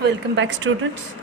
Welcome back, students.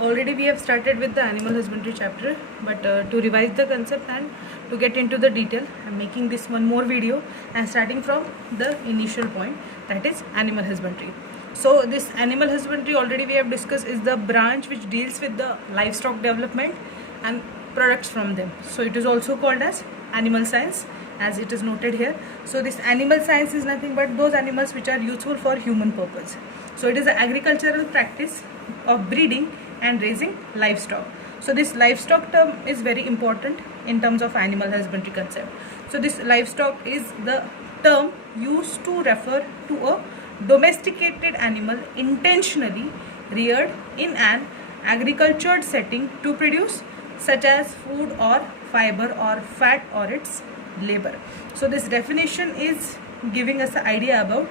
Already we have started with the animal husbandry chapter, but to revise the concept and to get into the detail, I'm making this one more video and starting from the initial point, that is animal husbandry. So this animal husbandry, already we have discussed, is the branch which deals with the livestock development and products from them. So it is also called as animal science, as it is noted here. So this animal science is nothing but those animals which are useful for human purpose. So it is an agricultural practice of breeding and raising livestock. So this livestock term is very important in terms of animal husbandry concept. So this livestock is the term used to refer to a domesticated animal intentionally reared in an agricultured setting to produce such as food or fiber or fat or its labor. So this definition is giving us an idea about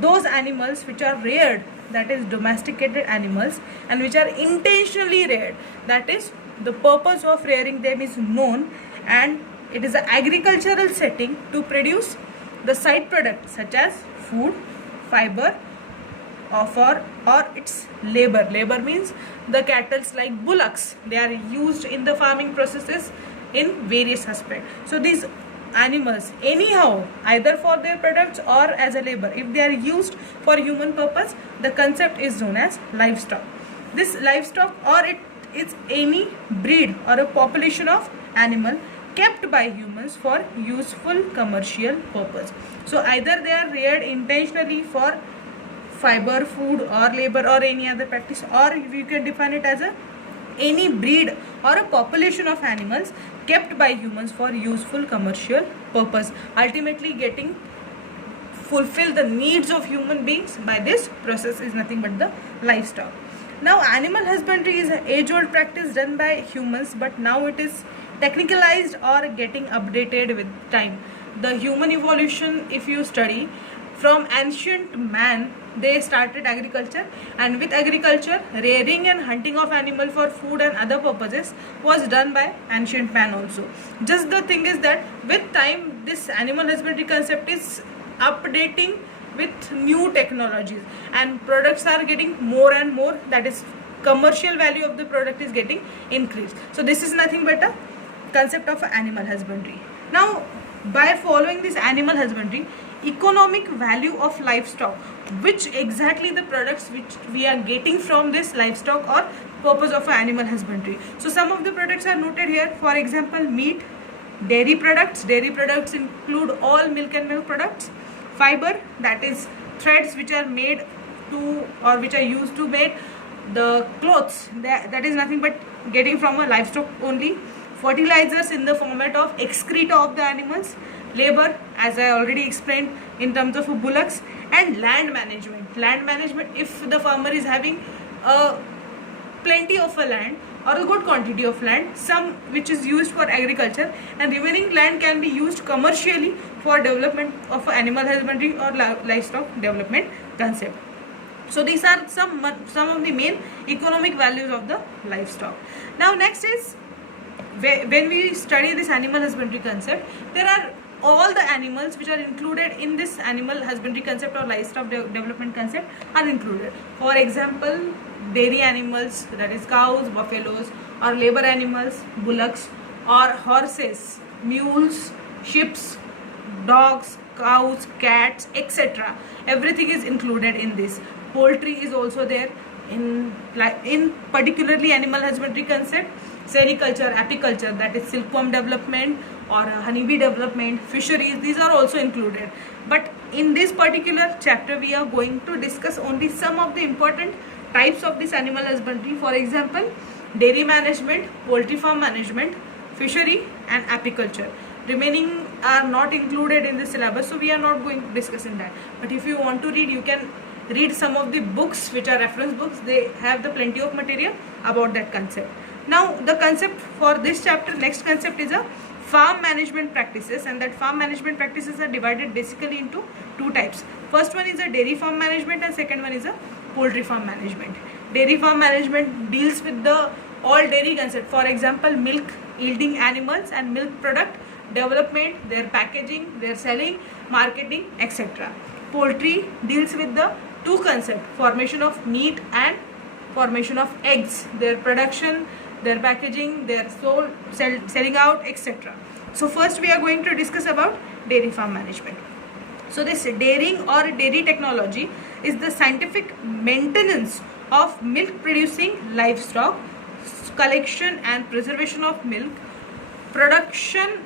those animals which are reared, that is domesticated animals, and which are intentionally reared, that is the purpose of rearing them is known, and it is an agricultural setting to produce the side products such as food, fiber, or its labor. Labor means the cattle like bullocks, they are used in the farming processes in various aspects. So these animals anyhow, either for their products or as a labor, if they are used for human purpose, the concept is known as livestock. This livestock, or it is any breed or a population of animal kept by humans for useful commercial purpose. So either they are reared intentionally for fiber, food or labor or any other practice, or you can define it as any breed or a population of animals kept by humans for useful commercial purpose, ultimately getting fulfill the needs of human beings by this process is nothing but the livestock. Now animal husbandry is an age-old practice done by humans, but now it is technicalized or getting updated with time. The human evolution, if you study from ancient man, they started agriculture, and with agriculture rearing and hunting of animal for food and other purposes was done by ancient man also. Just the thing is that with time this animal husbandry concept is updating with new technologies, and products are getting more and more, that is commercial value of the product is getting increased. So this is nothing but a concept of animal husbandry. Now by following this animal husbandry, economic value of livestock, which exactly the products which we are getting from this livestock or purpose of animal husbandry. So some of the products are noted here. For example, meat, dairy products. Dairy products include all milk and milk products. Fiber, that is threads which are made to or which are used to make the clothes, that is nothing but getting from a livestock only. Fertilizers in the format of excreta of the animals. Labor, as I already explained in terms of bullocks. And land management. Land management, if the farmer is having plenty of a land or a good quantity of land, some which is used for agriculture, and remaining land can be used commercially for development of animal husbandry or livestock development concept. So these are some of the main economic values of the livestock. Now next is, when we study this animal husbandry concept, there are all the animals which are included in this animal husbandry concept or livestock development concept are included. For example, dairy animals, that is cows, buffaloes, or labor animals, bullocks, or horses, mules, sheep, dogs, cows, cats, etc. Everything is included in this. Poultry is also there in particularly animal husbandry concept. Sericulture, apiculture, that is silkworm development or honeybee development, fisheries, these are also included. But in this particular chapter we are going to discuss only some of the important types of this animal husbandry. For example, dairy management, poultry farm management, fishery and apiculture. Remaining are not included in the syllabus, so we are not going to discuss in that. But if you want to read, you can read some of the books which are reference books. They have the plenty of material about that concept. Now the concept for this chapter, next concept is a farm management practices, and that farm management practices are divided basically into two types. First one is a dairy farm management and second one is a poultry farm management. Dairy farm management deals with the all dairy concept. For example, milk yielding animals and milk product development, their packaging, their selling, marketing, etc. Poultry deals with the two concepts: formation of meat and formation of eggs, their production, their packaging, their selling out, etc. So first we are going to discuss about dairy farm management. So this dairying or dairy technology is the scientific maintenance of milk producing livestock, collection and preservation of milk, production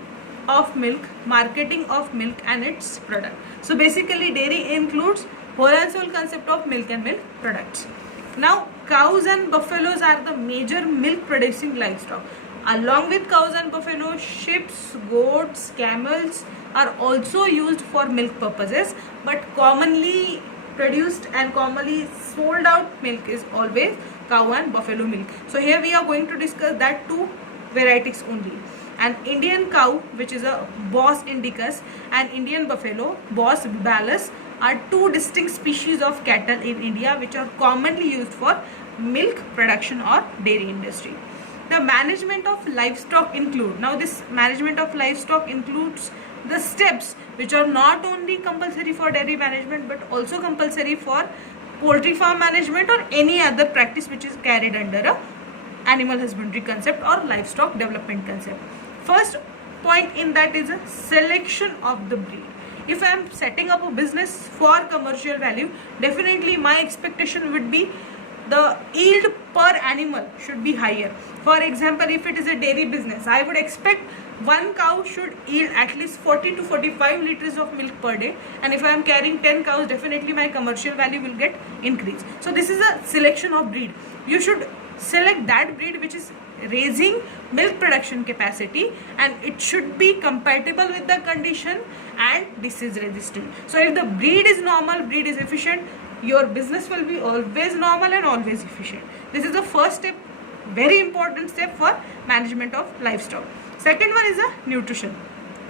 of milk, marketing of milk and its product. So basically dairy includes whole and soul concept of milk and milk products. Now cows and buffaloes are the major milk producing livestock. Along with cows and buffalo, sheep, goats, camels are also used for milk purposes, but commonly produced and commonly sold out milk is always cow and buffalo milk. So here we are going to discuss that two varieties only. An Indian cow, which is a Bos indicus, and Indian buffalo, Bos bibulus, are two distinct species of cattle in India which are commonly used for milk production or dairy industry. The management of livestock include, now this management of livestock includes the steps which are not only compulsory for dairy management but also compulsory for poultry farm management or any other practice which is carried under a animal husbandry concept or livestock development concept. First point in that is a selection of the breed. If I am setting up a business for commercial value, definitely my expectation would be the yield per animal should be higher. For example, if it is a dairy business, I would expect one cow should yield at least 40 to 45 liters of milk per day, and if I am carrying 10 cows, definitely my commercial value will get increased. So this is a selection of breed. You should select that breed which is raising milk production capacity, and it should be compatible with the condition and disease resistant. So if the breed is normal, breed is efficient, your business will be always normal and always efficient. This is the first step, very important step for management of livestock. Second one is a nutrition.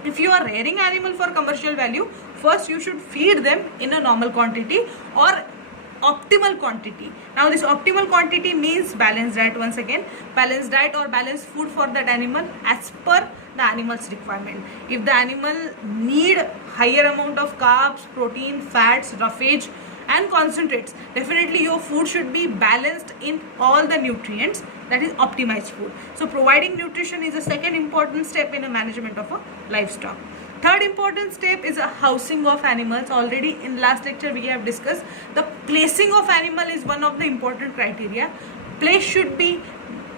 If you are rearing animal for commercial value, first you should feed them in a normal quantity or optimal quantity. Now this optimal quantity means balanced diet. Once again, balanced diet or balanced food for that animal as per the animal's requirement. If the animal need higher amount of carbs, protein, fats, roughage and concentrates, definitely your food should be balanced in all the nutrients, that is optimized food. So providing nutrition is a second important step in a management of a livestock. Third important step is a housing of animals. Already in last lecture we have discussed the placing of animal is one of the important criteria. Place should be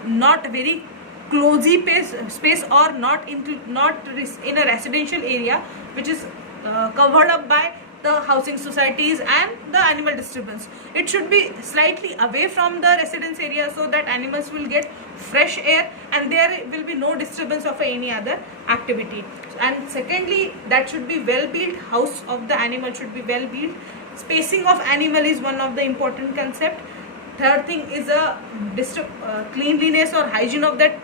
not very closey space or not in a residential area which is covered up by the housing societies and the animal disturbance. It should be slightly away from the residence area so that animals will get fresh air and there will be no disturbance of any other activity. And secondly, that should be well built. House of the animal should be well built. Spacing of animal is one of the important concept. Third thing is a cleanliness or hygiene of that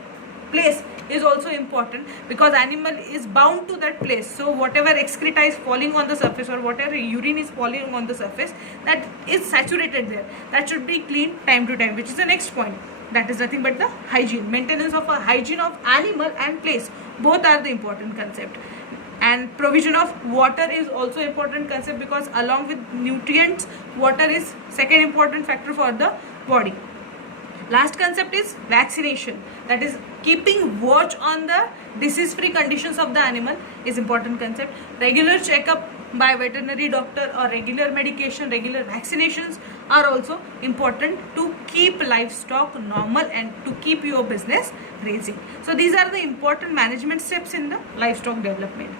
place is also important, because animal is bound to that place. So whatever excreta is falling on the surface or whatever urine is falling on the surface, that is saturated there, that should be cleaned time to time, which is the next point. That is nothing but the hygiene. Maintenance of a hygiene of animal and place, both are the important concept. And provision of water is also important concept, because along with nutrients, water is second important factor for the body. Last concept is vaccination, that is keeping watch on the disease free conditions of the animal is important concept. Regular checkup by veterinary doctor or regular medication, regular vaccinations are also important to keep livestock normal and to keep your business raising. So these are the important management steps in the livestock development.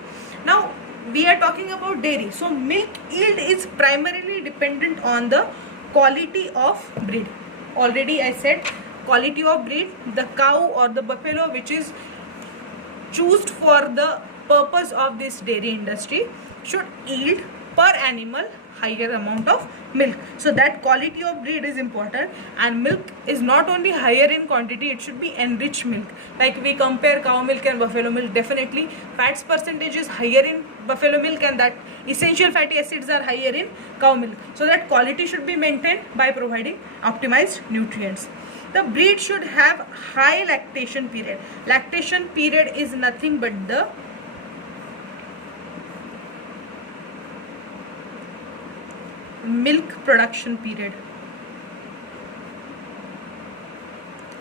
Now we are talking about dairy. So milk yield is primarily dependent on the quality of breed. Already I said quality of breed, the cow or the buffalo which is chosen for the purpose of this dairy industry should yield per animal higher amount of milk. So that quality of breed is important, and milk is not only higher in quantity, it should be enriched milk. Like we compare cow milk and buffalo milk, definitely fats percentage is higher in buffalo milk and that essential fatty acids are higher in cow milk. So that quality should be maintained by providing optimized nutrients. The breed should have high lactation period. Lactation period is nothing but the milk production period.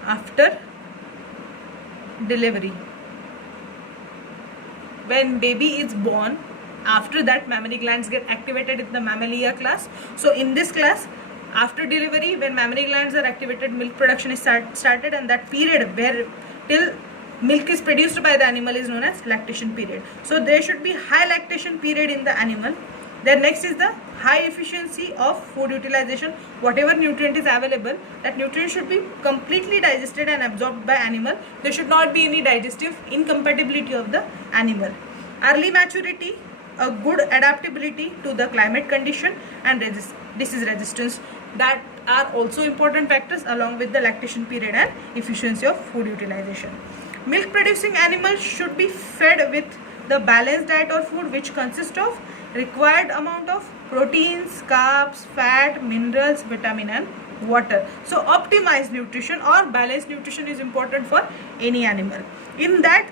After delivery, when baby is born, after that mammary glands get activated in the mammalia class. So in this class, after delivery, when mammary glands are activated, milk production is started, and that period where till milk is produced by the animal is known as lactation period. So there should be high lactation period in the animal. Then next is the high efficiency of food utilization. Whatever nutrient is available, that nutrient should be completely digested and absorbed by animal. There should not be any digestive incompatibility of the animal. Early maturity, a good adaptability to the climate condition, and disease resistance, that are also important factors along with the lactation period and efficiency of food utilization. Milk producing animals should be fed with the balanced diet or food which consists of required amount of proteins, carbs, fat, minerals, vitamin and water. So optimized nutrition or balanced nutrition is important for any animal. In that,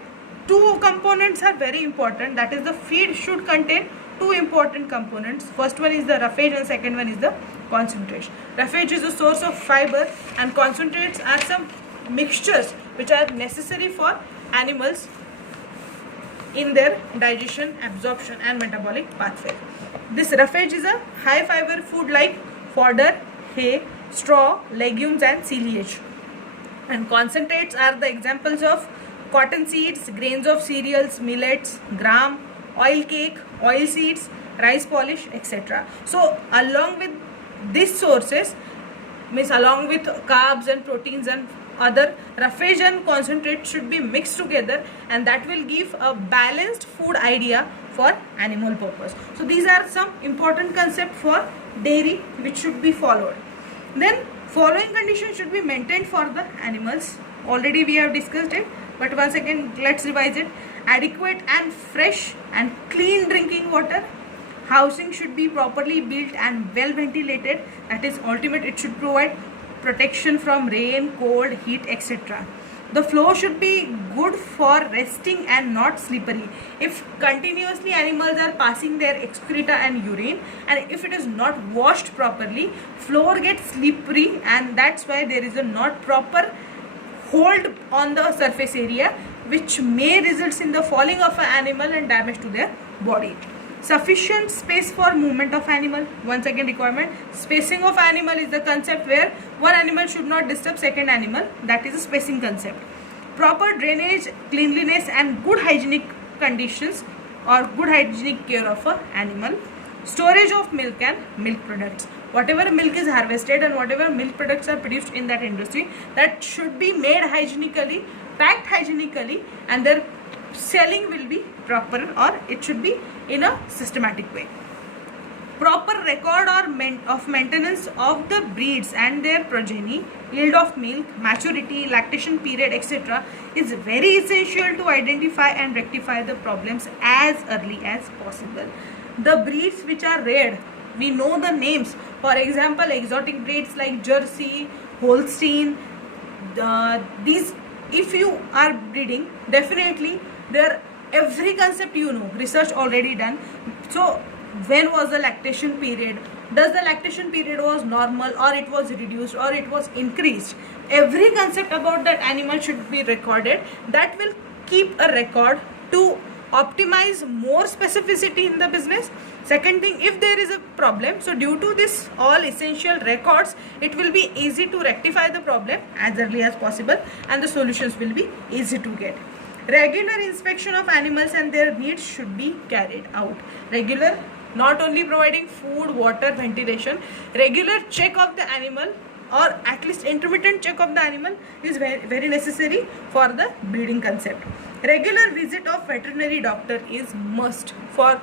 two components are very important. That is, the feed should contain two important components. First one is the roughage and second one is the concentrate. Roughage is a source of fiber and concentrates are some mixtures which are necessary for animals in their digestion, absorption and metabolic pathway. This roughage is a high fiber food like fodder, hay, straw, legumes and silage. And concentrates are the examples of cotton seeds, grains of cereals, millets, gram, oil cake, oil seeds, rice polish, etc. So along with these sources, means along with carbs and proteins and other, roughage and concentrate should be mixed together, and that will give a balanced food idea for animal purpose. So these are some important concepts for dairy which should be followed. Then following conditions should be maintained for the animals. Already we have discussed it, but once again let's revise it. Adequate and fresh and clean drinking water. Housing should be properly built and well ventilated. That is ultimate. It should provide protection from rain, cold, heat, etc. The floor should be good for resting and not slippery. If continuously animals are passing their excreta and urine, and if it is not washed properly, floor gets slippery, and that's why there is a not proper hold on the surface area, which may result in the falling of an animal and damage to their body. Sufficient space for movement of animal. Once again requirement, spacing of animal is the concept where one animal should not disturb second animal. That is a spacing concept. Proper drainage, cleanliness and good hygienic conditions or good hygienic care of an animal. Storage of milk and milk products. Whatever milk is harvested and whatever milk products are produced in that industry, that should be made hygienically, packed hygienically, and their selling will be proper, or it should be in a systematic way. Proper record of maintenance of the breeds and their progeny, yield of milk, maturity, lactation period, etc. is very essential to identify and rectify the problems as early as possible. The breeds which are reared, we know the names. For example, exotic breeds like Jersey, Holstein, these, if you are breeding, definitely there every concept you know, research already done. So when was the lactation period, does the lactation period was normal or it was reduced or it was increased, every concept about that animal should be recorded. That will keep a record to optimize more specificity in the business. Second thing, if there is a problem, so due to this all essential records, it will be easy to rectify the problem as early as possible, and the solutions will be easy to get. Regular inspection of animals and their needs should be carried out. Regular, not only providing food, water, ventilation, regular check of the animal, or at least intermittent check of the animal is very, very necessary for the breeding concept. Regular visit of veterinary doctor is must for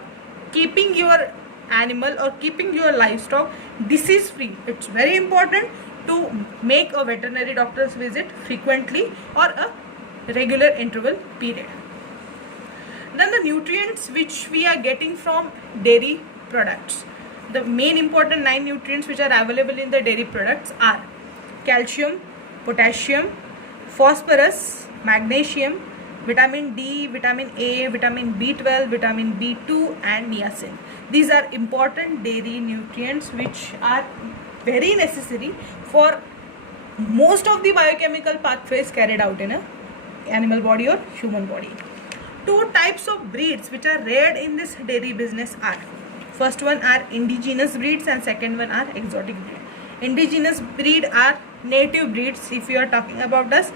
keeping your animal or keeping your livestock disease free. It's very important to make a veterinary doctor's visit frequently or a regular interval period. Then the nutrients which we are getting from dairy products. The main important 9 nutrients which are available in the dairy products are calcium, potassium, phosphorus, magnesium, vitamin D, vitamin A, vitamin B12, vitamin B2 and niacin. These are important dairy nutrients which are very necessary for most of the biochemical pathways carried out in a animal body or human body. Two types of breeds which are reared in this dairy business are, first one are indigenous breeds and second one are exotic breed. Indigenous breed are native breeds. If you are talking about us,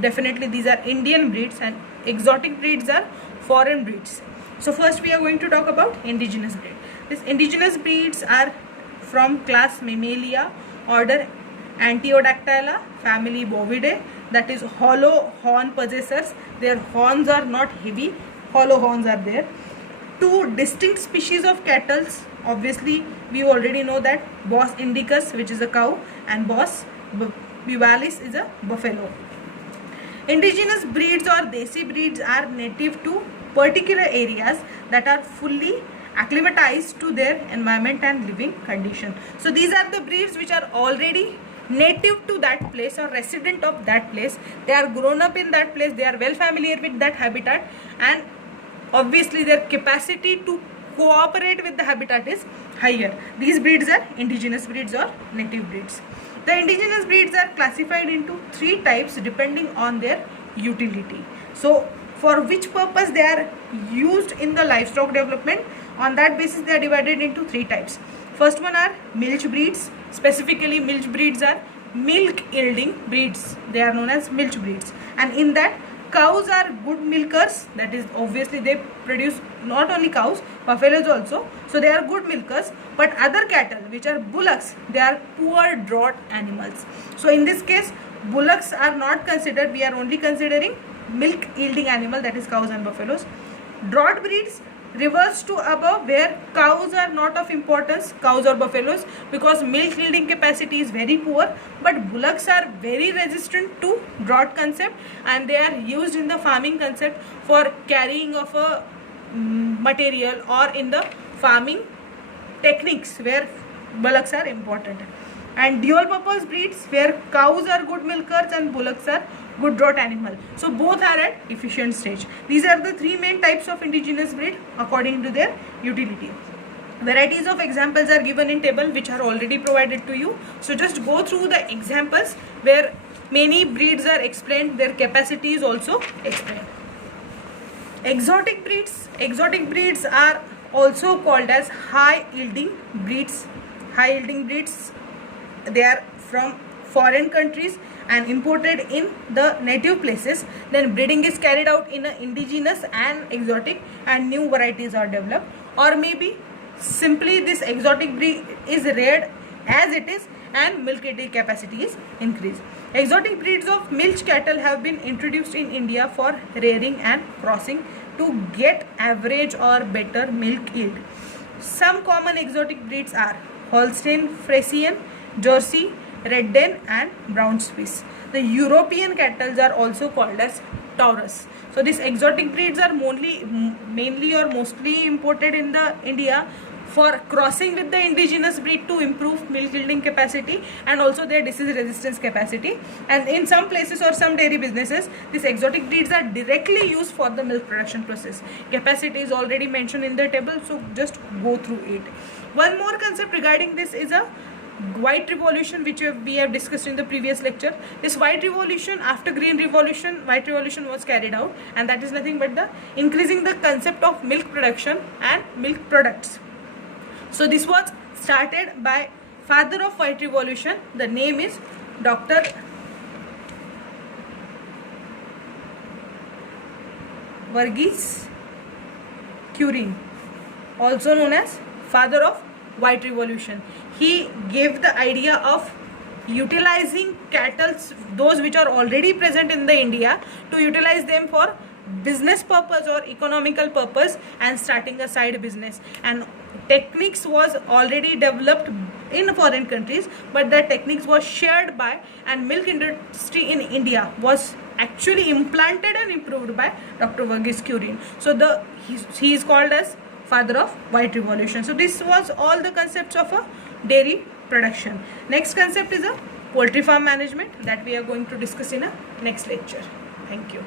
definitely these are Indian breeds, and exotic breeds are foreign breeds. So first we are going to talk about indigenous breed. These indigenous breeds are from class Mammalia, order Antiodactyla, family Bovidae, that is hollow horn possessors. Their horns are not heavy, hollow horns are there. Two distinct species of cattle. Obviously we already know that Bos indicus, which is a cow, and Bos bovalis is a buffalo. Indigenous breeds or desi breeds are native to particular areas that are fully acclimatized to their environment and living condition. So these are the breeds which are already native to that place or resident of that place. They are grown up in that place, they are well familiar with that habitat, and obviously their capacity to cooperate with the habitat is higher. These breeds are indigenous breeds or native breeds. The indigenous breeds are classified into three types depending on their utility. So for which purpose they are used in the livestock development, on that basis they are divided into three types. First one are milch breeds. Specifically milch breeds are milk yielding breeds. They are known as milch breeds, and in that cows are good milkers. That is, obviously they produce not only cows, buffaloes also, so they are good milkers. But other cattle which are bullocks, they are poor draught animals. So in this case bullocks are not considered. We are only considering milk yielding animal, that is cows and buffaloes. Draught breeds reverse to above, where cows are not of importance, cows or buffaloes, because milk yielding capacity is very poor, but bullocks are very resistant to drought concept, and they are used in the farming concept for carrying of a material or in the farming techniques where bullocks are important. And dual purpose breeds, where cows are good milkers and bullocks are good draught animal. So both are at efficient stage. These are the three main types of indigenous breed according to their utility. Varieties of examples are given in table which are already provided to you. So just go through the examples where many breeds are explained, their capacity is also explained. Exotic breeds. Exotic breeds are also called as high yielding breeds. High yielding breeds, they are from foreign countries and imported in the native places. Then breeding is carried out in an indigenous and exotic, and new varieties are developed, or maybe simply this exotic breed is reared as it is and milk yielding capacity is increased. Exotic breeds of milch cattle have been introduced in India for rearing and crossing to get average or better milk yield. Some common exotic breeds are Holstein Friesian, Jersey, Red Den and Brown Swiss. The European cattle are also called as Taurus. So these exotic breeds are mainly or mostly imported in the India for crossing with the indigenous breed to improve milk yielding capacity and also their disease resistance capacity. And in some places or some dairy businesses, these exotic breeds are directly used for the milk production process. Capacity is already mentioned in the table, so just go through it. One more concept regarding this is a white revolution, which we have discussed in the previous lecture. This white revolution, after green revolution, white revolution was carried out, and that is nothing but the increasing the concept of milk production and milk products. So this was started by father of white revolution. The name is Dr. Verghese Kurien, also known as father of white revolution. He gave the idea of utilizing cattle, those which are already present in the India, to utilize them for business purpose or economical purpose and starting a side business. And techniques was already developed in foreign countries, but the techniques was shared by, and milk industry in India was actually implanted and improved by Dr. Verghese Kurien. So he is called as father of white revolution. So this was all the concepts of a dairy production. Next concept is a poultry farm management that we are going to discuss in a next lecture. Thank you.